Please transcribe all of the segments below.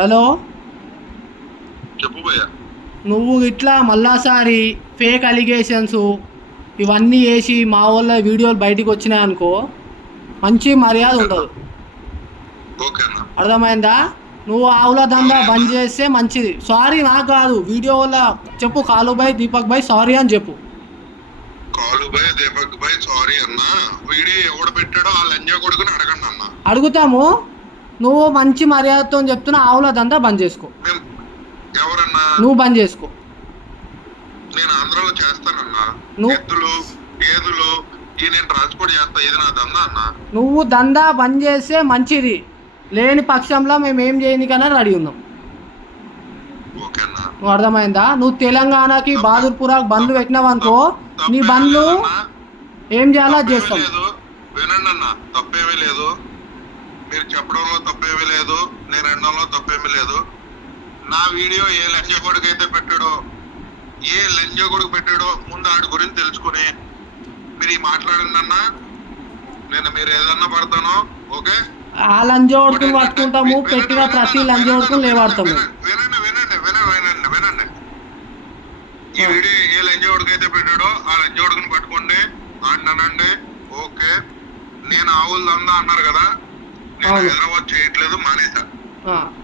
Hello, చెప్పు భయ్యా. నువ్వు ఇట్లా మళ్ళాసారి ఫేక్ అలిగేషన్స్ ఇవన్నీ వేసి మా వాళ్ళ వీడియోలు బయటికి వచ్చినాయి అనుకో, మంచి మర్యాద ఉండదు. అర్థమైందా? నువ్వు ఆవుల దందా బంద్ చేస్తే మంచిది. సారీ నాకు కాదు, వీడియో వల్ల చెప్పు, కాలుబాయ్ దీపక్ భాయ్ సారీ అని చెప్పు. కాలుబాయ్ దీపక్ భాయ్ సారీ అన్న, వీడియో ఎవడు పెట్టాడో ఆ లంజా కొడుకుని అడగండి అన్న. అడుగుతాము. నువ్వు మంచి మర్యాదతో చెప్తున్నా, ఆవుల దందా బంద్ చేసుకో. ఎవరన్నా? నువ్వు బంద్ చేసుకో. నేను ఆంధ్రాలో చేస్తానన్నా. ఎద్దులు గేదెలు నేను ట్రాన్స్పోర్ట్ చేస్తా, ఇది నా దందా అన్న. నువ్వు దందా బంద్ చేస్తే మంచిది, లేని పక్షంలో మేము ఏం చేయనికన్నా రెడీ ఉన్నాం. నువ్వు అర్థమైందా? నువ్వు తెలంగాణకి బహదూర్పురాకు బండ్లు పెట్టినావు అనుకో, నీ బండ్లు ఏం చేయాలో చేస్తాం. వినండి అన్న, తప్పేమీ లేదు, మీరు చెప్పడంలో తప్పేమీ లేదు, నేను అనడంలో తప్పేమీ లేదు. నా వీడియో ఏ లంజ కొడుకు అయితే పెట్టాడో, ఏ లంజ కొడుకు పెట్టాడో ముందు ఆడి గురించి తెలుసుకుని మీరు మాట్లాడండి అన్న. నేను మీరు ఏదన్నా పడతానో ఓకే. ఆ లంజోడుకుని పట్టుకుంటాము, పెట్టిన ప్రతి లంజోడుకుని లేవాడతాము. వినండి వినండి వినండి వినండి, ఈ వీడియో ఏ లంజోడుకు అయితే పెట్టాడో ఆ లంజోడుకుని పట్టుకోండి, ఆడినండి ఓకే. నేను ఆవులు దందా అన్నారు కదా, నేను హైదరాబాద్ చేయట్లేదు, మానేసా.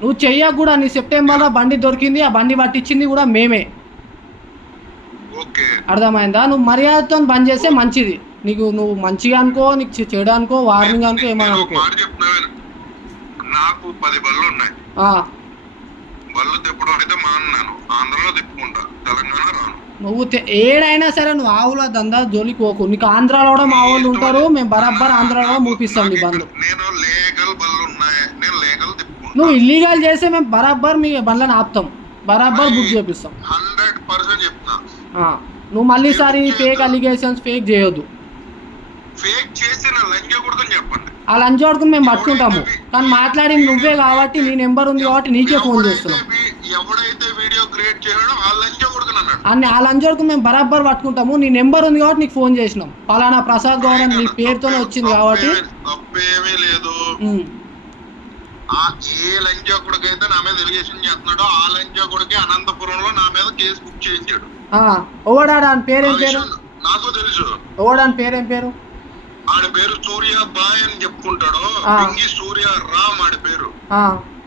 నువ్వు చెయ్యకు కూడా. నీ సెప్టెంబర్ లో బండి దొరికింది, ఆ బండి పట్టించింది కూడా మేమే. అర్థమైందా? నువ్వు మర్యాదతో బంద్ చేస్తే మంచిది. నీకు నువ్వు మంచిగా అనుకో, నీకు చెడు అనుకో, వార్నింగ్ అనుకో, ఏమన్నా అనుకో. నాకు 10 బళ్ళు ఉన్నాయి. బళ్ళు తిప్పడం అయితే మాన్నాను, ఆంధ్రలో తిప్పుకుంటా, తెలంగాణ రాను. నువ్వు ఏడైనా సరే నువ్వు ఆవుల దందా జోలికి పోకు. నీకు ఆంధ్రాలో కూడా మా వాళ్ళు ఉంటారు, మేము బరాబర్ ఆంధ్రాలో మూపిస్తాం నీ బండ్లు. నేను లీగల్ బళ్ళు ఉన్నాయి, నేను లీగల్ తిప్పుకుంటా. నువ్వు ఇల్లీగల్ చేస్తే మేము బరాబర్ మీ బండ్లను ఆపుతాం, బరాబర్ బుక్ చేపిస్తాం. 100% చెప్తున్నా. నువ్వు మళ్ళీ సారి ఫేక్ అలిగేషన్స్ ఫేక్ చేయొద్దు. ఫేక్ చేసిన లంజ కొడుకుని చెప్పండి. ఆ లంజ కొడుకుని మేము పట్టుకుంటాము, కానీ మాట్లాడింది నువ్వే కాబట్టి, నీ నెంబర్ ఉంది కాబట్టి నీకే ఫోన్ చేస్తున్నాం. ఎవడైతే వీడియో క్రియేట్ చేయాడో ఆ లంజ కొడుకుని అన్నాడు. ఆ లంజ కొడుకుని మేము బరాబర్ పట్టుకుంటాము. నీ నెంబర్ ఉంది కాబట్టి నీకు ఫోన్ చేసినాం. పలానా ప్రసాద్ గౌడ్ నీ పేరుతోనే వచ్చింది కాబట్టి. తప్పేమీ లేదు. ఏ లంజ కొడుకైతే నా మీద ఎలిగేషన్ చేస్తున్నాడో ఆ లంజ కొడుకే అనంతపురంలో నా మీద కేసు బుక్ చేయించాడు. ఓడాడా అని పేరేం పేరు? నాకు తెలుసు. ఓడాని పేరేం పేరు? ఆడి పేరు సూర్య బాయ్ అని చెప్పుకుంటాడు. పింగి సూర్య రామ్ ఆడి పేరు.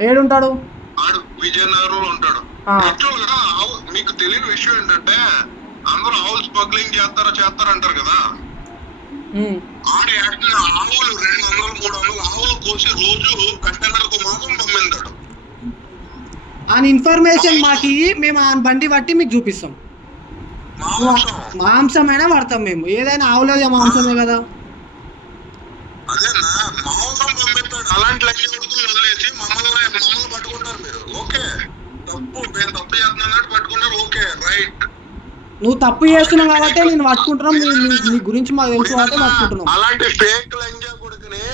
ఏడుంటాడు? ఆడు విజయనగరంలో ఉంటాడు. యాక్చువల్ గా మీకు తెలియని విషయం ఏంటంటే, అందరూ ఆవులు స్మగ్లింగ్ చేస్తారంటారు కదా. ఆడి ఆవులు 200-300 ఆవులు కోసి రోజు కంటైనర్కు మాత్రం పంపించాడు. ఆ ఇన్ఫర్మేషన్ మాకి మేము ఆ బండి బట్టి మీకు చూపిస్తాం. మాంసమైనా పడతాం మేము, ఏదైనా ఆవుల మాంసమే కదా. అదేనా మాంసం పంపిస్తాడు. అలాంటి లంజ కొడుకుని వదిలేసి మమ్మల్ని పట్టుకుంటారు మీరు. ఓకే, నేను తప్పు చేస్తున్నాను పట్టుకుంటారు. Okay right. నువ్వు తప్పు చేస్తున్నావు కాబట్టి నేను పట్టుకుంటున్నాం. నీ గురించి మాకు తెలుసు కాబట్టి పట్టుకుంటున్నాం. అలాంటి ఫేక్ లంజ కొడుకుని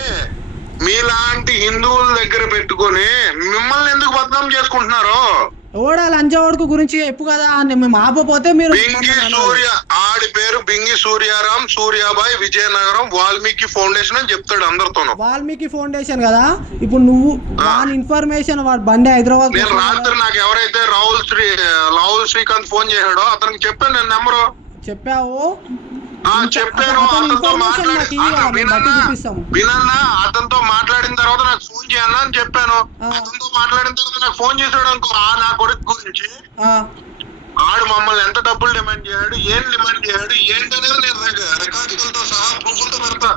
మీలాంటి హిందువుల దగ్గర పెట్టుకొని మిమ్మల్ని ఎందుకు బదనాం చేసుకుంటున్నారు? ఓడా లంజ కొడుకు గురించి చెప్పు కదా, మేము ఆపపోతే మీరు. ఆడి పేరు బింగి సూర్యారాం, సూర్యాబాయ్, విజయనగరం, వాల్మీకి ఫౌండేషన్ అని చెప్తాడు అందరితోనూ. వాల్మీకి ఫౌండేషన్ కదా. ఇప్పుడు నువ్వు ఇన్ఫర్మేషన్ వాడు బండి హైదరాబాద్. నేను రాత్రి నాకు ఎవరైతే రాహుల్ శ్రీకాంత్ ఫోన్ చేశాడో అతనికి చెప్పాను నేను నెంబరు. చెప్పావు? చెప్పాను. అతనితో వినన్నా, అతనితో మాట్లాడిన తర్వాత నాకు ఫోన్ చేయన్నా అని చెప్పాను. అతనితో మాట్లాడిన తర్వాత నాకు ఫోన్ చేశాడు అనుకో నా కొడుకు గురించి. ఆడు మమ్మల్ని ఎంత డబ్బులు డిమాండ్ చేయాడు, ఏం డిమాండ్ చేయాడు ఏంటనేది నేను రికార్డులతో సహా ప్రూఫ్లతో పెడతా.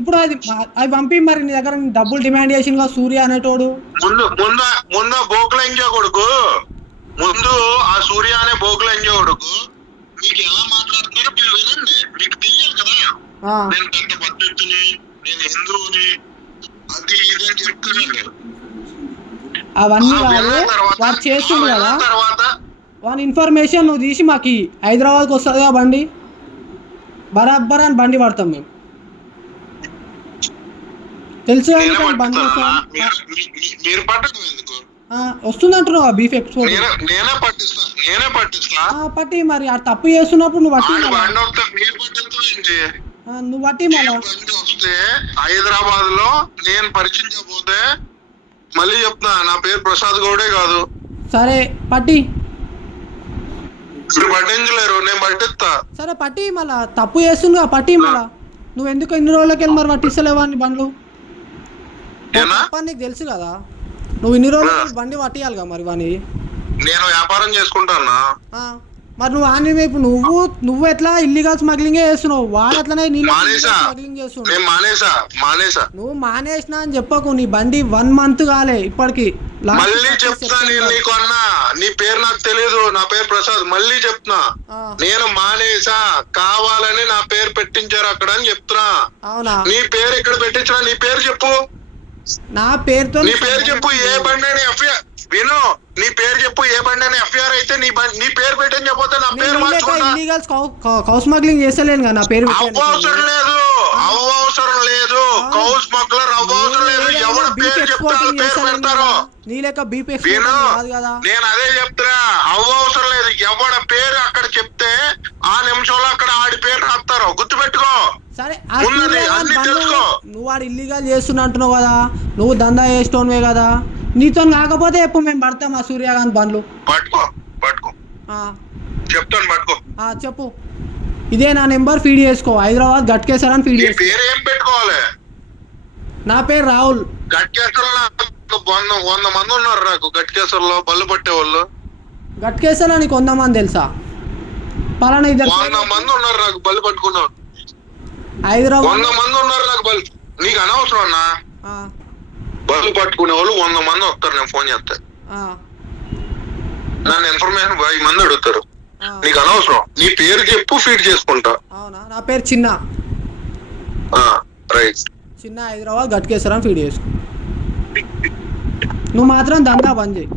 ఇప్పుడు అది పంపి మరి నీ దగ్గర డబ్బులు డిమాండ్ చేసిన సూర్య అనేటోడు ముందు బోకులంజా కొడుకు, ముందు ఆ సూర్య అనే బోకులంజా కొడుకు మీకు ఎలా మాట్లాడుతున్నారో మీరు వినండి. మీకు తెలియాలి కదా, నేను పెద్ద పద్ధతిని, నేను హిందువుని, అది ఇది అని చెప్తున్నాను. అవన్నీ వాడు చేస్తుంది కదా. తర్వాత వాని ఇన్ఫర్మేషన్ నువ్వు తీసి మాకు హైదరాబాద్కి వస్తుంది కదా బండి, బరాబర్ అని బండి పడతాం మేము. తెలుసు బండి మీరు పట్టడం ఎందుకు వస్తుందంటున్నావు ఆ బీఫ్ ఎక్స్పోర్ట్. నేనే పట్టిస్తా. పట్టి మరి ఆ తప్పు చేస్తున్నప్పుడు నువ్వు పట్టి నువ్వు పట్టి వస్తే హైదరాబాద్ లో నేను పరిచయించకపోతే మళ్ళీ చెప్తున్నా, నా పేరు ప్రసాద్ గౌడే కాదు. సరే పట్టి. మీరు పట్టించలేరు, నేను పట్టిస్తా. సరే పట్టి, మళ్ళా తప్పు చేస్తుందిగా పట్టి. మళ్ళా నువ్వు ఎందుకు ఇన్ని రోజులకి వెళ్ళి మరి పట్టిస్తలేవా నీ బండ్లు? నీకు తెలుసు కదా, నువ్వు ఇన్ని రోజులు బండి పట్టియాలిగా మరి వాని. నేను వ్యాపారం చేసుకుంటానా? మరి నువ్వు ఆని వైపు నువ్వు ఎట్లా ఇల్లీగల్ స్మగ్లింగ్ చేస్తున్నావు, వాడు అట్లనే స్మగ్లింగ్ చేస్తున్నావు. నువ్వు మానేసినా అని చెప్పకు, నీ బండి 1 month కాలే ఇప్పటికి. మళ్ళీ చెప్తున్నా, నేను నీకు అన్నా, నీ పేరు నాకు తెలియదు, నా పేరు ప్రసాద్. మళ్ళీ చెప్తున్నా, నేను మానేసా, కావాలని నా పేరు పెట్టించారు అక్కడ అని చెప్తున్నా. అవునా? నీ పేరు ఇక్కడ పెట్టించిన, నీ పేరు చెప్పు. నా పేరుతో నీ పేరు చెప్పు, ఏ బండి అని ఎఫ్ఐఆర్ విను. నీ పేరు చెప్పు, ఏ బండి అని ఎఫ్ఐఆర్ అయితే నీ పేరు పెట్టని చెప్పొతే నా పేరు మార్చుకుంటా. కౌ స్మగ్లింగ్ చేస్తలేను కదా, నా పేరు అవసరం లేదు, అవసరం లేదు. కౌ స్మగ్లర్ అవసరం లేదు. ఎవరు పేరు చెప్తారు పేరు పెడతారు. నీ లెక్క బీపీ విను, కదా. నేను అదే చెప్తున్నా, అవసరం లేదు. ఎవడ పేరు అక్కడ చెప్తే ఆ నిమిషంలో అక్కడ ఆడి పేరు రాస్తారు, గుర్తుపెట్టుకో. సరే, అన్ని తెలుసుకో. నువ్వు వాడు ఇల్లీగల్ చేస్తున్నా అంటున్నావు కదా, నువ్వు దందా చేస్తోనివే కదా. నీతో కాకపోతే ఎప్పుడు మేము పడతాం ఆ సూర్యకాంత్ బండ్లు. పట్టుకో చెప్తాను, పట్టుకో. చెప్పు. ఇదే నా నెంబర్, ఫీడ్ చేసుకో. హైదరాబాద్ గట్కేసర్ అని ఫీడ్ చేసుకో. పేరు ఏం పెట్టుకోవాలి? నా పేరు రాహుల్. గట్కేసర్లో 100 మంది ఉన్నారు నాకు, గట్కేసర్లో బళ్ళు పట్టేవాళ్ళు. గట్కేసర్లో నీకు 100 మంది తెలుసా? పలానా 100 మంది ఉన్నారు నాకు బళ్ళు పట్టుకున్నారు. హైదరాబాద్ 100 మంది ఉన్నారు నాకు బళ్ళు. నీకు అనవసరం అన్నా, బళ్ళు పట్టుకునే వాళ్ళు 100 మంది వస్తారు. నేను ఫోన్ చేస్తా, నన్ను ఇన్ఫర్మేషన్ 10 మంది అడుగుతారు. నీకు అనవసరం, నీ పేరు చెప్పు, ఫీడ్ చేసుకుంటా. అవునా? నా పేరు చిన్న. రైట్. చిన్న, హైదరాబాద్ గట్కేసర్ అని ఫీడ్ చేసుకో. నువ్వు మాత్రం దందా బంద్ చేయి.